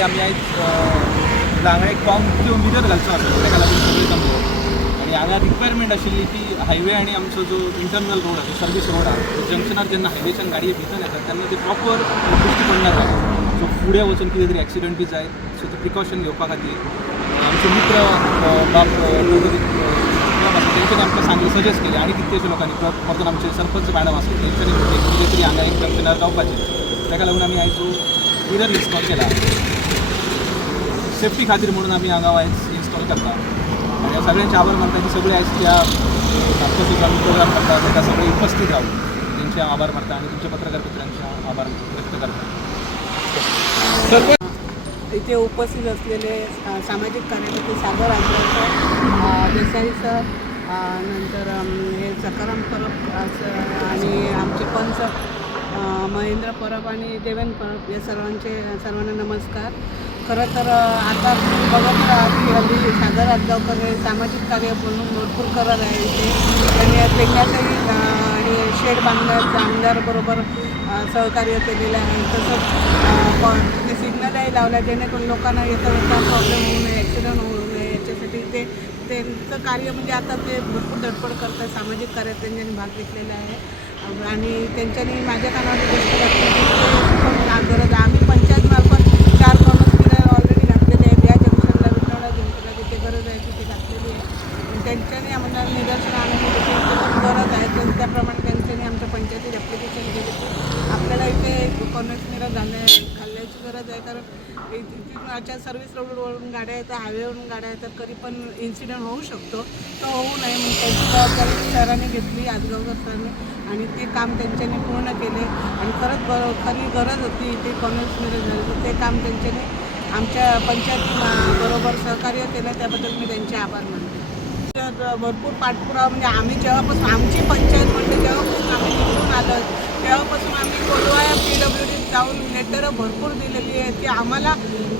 आम्ही आज हांगा एक कॉम्प्लिट मिरर घालचो आसलो ताका लागून सगळी जमलो आनी हांगा रिक्वायरमेंट आशिल्ली ती हायवे आनी आमचो जो इंटरनल रोड आसा सर्वीस रोड आसा जंक्शनार जेन्ना हायवेच्यान गाडये भितर येतात तेन्ना ते प्रॉपर दृश्टी पडना जाय सो फुडें वचून कितें तरी एक्सिडंट बी जाय सो ती प्रिकॉशन घेवपा खातीर आमचे मित्र बाब तेंच्यांनी आमकां सांगलें सजेस्ट केलें आनी कितलेशे लोकांनी परतून आमचे सरपंच मॅडम आसले तेंच्यांनी कितें तरी हांगा एक जंक्शनार जावपाचें ताका लागून आमी आयज मिरर इन्स्टॉल केला सेफ्टी खातीर म्हणून आमी हांगा आयज इन्स्टॉल करता आनी सगळ्यांचे आभार मानता की सगळे आयज त्या सारको आमी प्रोग्राम करता ताका सगळे उपस्थित रावन तेंचे आभार मानता आनी तुमच्या पत्रकार मित्रांचे आभार व्यक्त करता. इथे उपस्थित असलेले सामाजिक कार्यकर्ते सागर आंबेडकर देसाई सर नंतर हे सकाराम परब आणि आमचे पंच महेंद्र परब आणि देवेंद्र परब या सर्वांना नमस्कार. खरं तर आता बघत राहा की हल्ली सागर आजगावकर हे सामाजिक कार्य म्हणून भरपूर करत आहे. इथे त्यांनी पेंड्यातही आणि शेड बांधण्यात आमदारबरोबर सहकार्य केलेलं आहे. तसंच ते सिग्नलही लावल्या जेणेकरून लोकांना येता प्रॉब्लेम होऊ नये ॲक्सिडेंट होऊ नये याच्यासाठी ते त्यांचं कार्य म्हणजे आता ते भरपूर धडपड करतात. सामाजिक कार्यात त्यांनी भाग घेतलेला आहे आणि त्यांच्यानी माझ्या कानावर गोष्ट घातली की गरज आहे. आम्ही पंचायतमार्फत 4 कॉर्नर्स मिरर ऑलरेडी घातलेले आहेत. या जंक्शनला विठ्ठला जंक्शनला जिथे गरज आहे तिथे घातलेली आहे. त्यांच्यानी आम्हाला निदर्शन आणून गरज आहे तर त्याप्रमाणे त्यांच्यानी आमच्या पंचायतीत ॲप्लिकेशन केले की आपल्याला इथे कॉर्नर्स मिरर घालण्याची गरज आहे. कारण तिथून सर्व्हिस रोडवरून गाड्या येतात हायवेवरून गाड्या येतात कधी पण इन्सिडेंट होऊ शकतो तो होऊ नये म्हणून त्यांची जबाबदारी शहराने घेतली आजगावकर सरांनी आणि ते काम त्यांच्यानी पूर्ण केले आणि खरी गरज होती इथे कॉर्नर्स मिरर झालं ते काम त्यांच्यानी आमच्या पंचायतीबरोबर सहकार्य केलं त्याबद्दल मी त्यांचे आभार मानते. भरपूर पाठपुरावा म्हणजे आम्ही जेव्हापासून आमची पंचायत म्हणजे जेव्हापासून आम्ही निवडून आलो तेव्हापासून आम्ही कोलवाया PWDत जाऊन लेटरं भरपूर दिलेली आहे की आम्हाला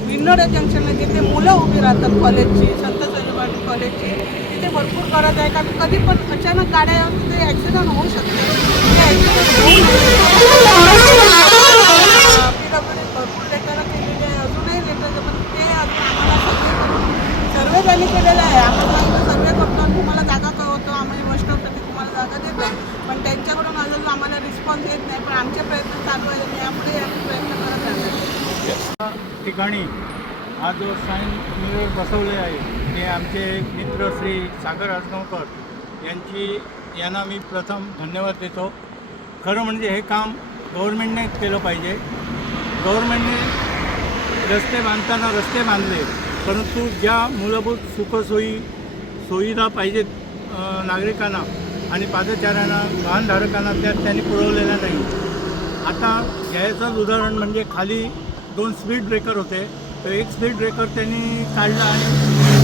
विनोड जंक्शनला जिथे मुलं उभी राहतात कॉलेजची संत सरोवरानी कॉलेजची तिथे भरपूर गरज आहे कारण कधी पण अचानक गाड्या येऊन तिथे ॲक्सिडेंट होऊ शकते. ते ॲक्सिडेंट होऊ नये PWDत भरपूर लेटरं केलेली आहे अजूनही लेटर पण ते आम्हाला सर्वे त्यांनी केलेला आहे. आम्हाला सर्वे करतो आणि तुम्हाला जागा कळवतो आम्ही वैष्णवसाठी तुम्हाला जागा देतो पण त्यांच्याकडून अजून आम्हाला रिस्पॉन्स येत नाही पण आमचे प्रयत्न चालू आहेत यापुढे आम्ही प्रयत्न करत राहणार. ठिकाणी हा जो साईन मिरर बसवले आहे ते आमचे मित्र श्री सागर आजगावकर यांना मी प्रथम धन्यवाद देतो. खरं म्हणजे हे काम गव्हर्नमेंटनेच केलं पाहिजे. गव्हर्नमेंटने रस्ते बांधताना रस्ते बांधले परंतु ज्या मूलभूत सुविधा पाहिजेत नागरिकांना आणि पादचाऱ्यांना वाहनधारकांना त्यांनी पुरवलेल्या नाही. आता याचं उदाहरण म्हणजे खाली 2 स्पीड ब्रेकर होते तर 1 स्पीड ब्रेकर त्यांनी काढला आणि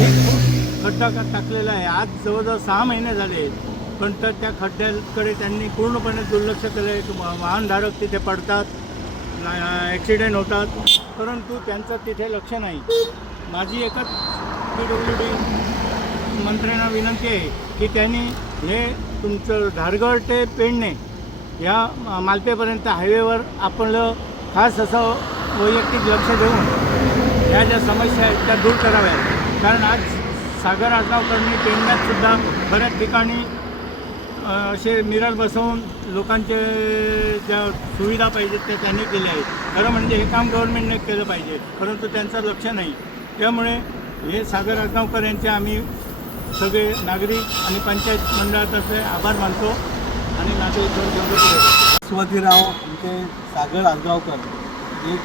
1 फूट खड्डा टाकलेला आहे. आज जवळजवळ 6 महिने झाले पण तर त्या खड्ड्याकडे त्यांनी पूर्णपणे दुर्लक्ष केलं आहे. वाहनधारक तिथे पडतात ॲक्सिडेंट होतात परंतु त्यांचं तिथे लक्ष नाही. माझी एकच PWD मंत्र्यांना विनंती आहे की त्यांनी हे तुमचं धारगड ते पेडणे या मालपेपर्यंत हायवेवर आपलं खास असं वैयक्तिक लक्ष देऊन ह्या ज्या समस्या आहेत त्या दूर कराव्या. कारण आज सागर आजगावकरांनी पेडण्यातसुद्धा बऱ्याच ठिकाणी असे मिरर बसवून लोकांचे ज्या सुविधा पाहिजेत त्या त्यांनी केल्या आहेत. खरं म्हणजे हे काम गव्हर्नमेंटने केलं पाहिजे परंतु त्यांचं लक्ष नाही. त्यामुळे हे सागर आजगावकर यांचे आम्ही सगळे नागरिक आणि पंचायत मंडळातर्फे आभार मानतो आणि माझे स्वधीराव आमचे सागर आजगावकर एक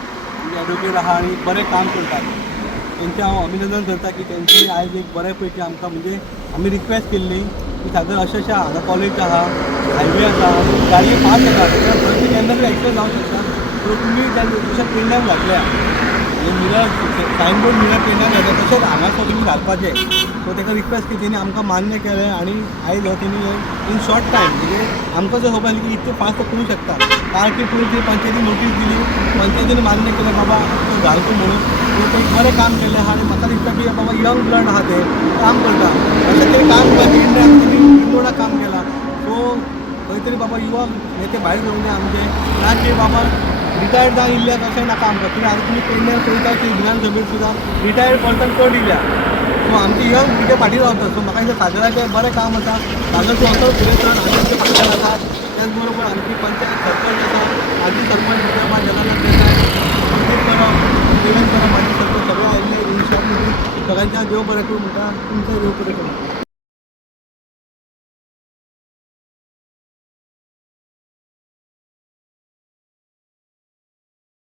ॲडव्होकेट आहा आणि बरें काम करतात तेंचे हांव अभिनंदन करता की तेंच्यांनी आयज एक बऱ्यापैकी आमकां म्हणजे आमी रिक्वेस्ट केल्ली की सागर अशें हांगा कॉलेज आहा हायवे आसा आनी गाडयो फास्ट येता खंय केन्ना तरी एक्सिडंट जावंक शकता सो तुमी जशें पेडण्यान घातल्या मिरर सायनबोर्ड मिरर पेडण्यान घातल्या तशेंच हांगासर तुमी घालपाचें सो ताका रिक्वेस्ट की तेणी आमकां मान्य केलें आनी आयज हो तेणी इन शॉर्ट टायम म्हणजे आमकां जर खबर आसली की इतकें फास्ट करूं शकता कारण की पूण ती पंचायतीन नोटीस दिली पंचायतीन मान्य केलें बाबा तूं घालता म्हणून सो ते बरें काम केलें आहा आनी म्हाका दिसता की बाबा यंग ब्लड आहा ते काम करता अशें ते काम इंडियान तेणी इंडोरा काम केलां सो खंय तरी बाबा युवक नेते भायर घेवंक जाय आमचे ना की बाबा रिटायर्ड जावन इल्ल्याक अशें नाका आमकां कित्याक आतां तुमी पेडण्यार पळयता की विधानसभेक सुद्दां रिटायर्ड पर्सन चड इल्ल्या सो आमची यंग भुरगे फाटीं रावता सो म्हाका दिसता सागराचें बरें काम आसा सागर तूं असो फुडें चड आनी आमचे फाटल्यान आसा त्याच बरोबर आमची पंचायत सरपंच आसा माजी सरपंच विद्यमान जगन्नाथ देसाय संदीप करप देवेंद्र करप माजी सरपंच सगळे आयिल्ले इन शॉर्ट मध्ये सगळ्यांच्या देव बरें करूं म्हणटा तुमचें देव बरें करूं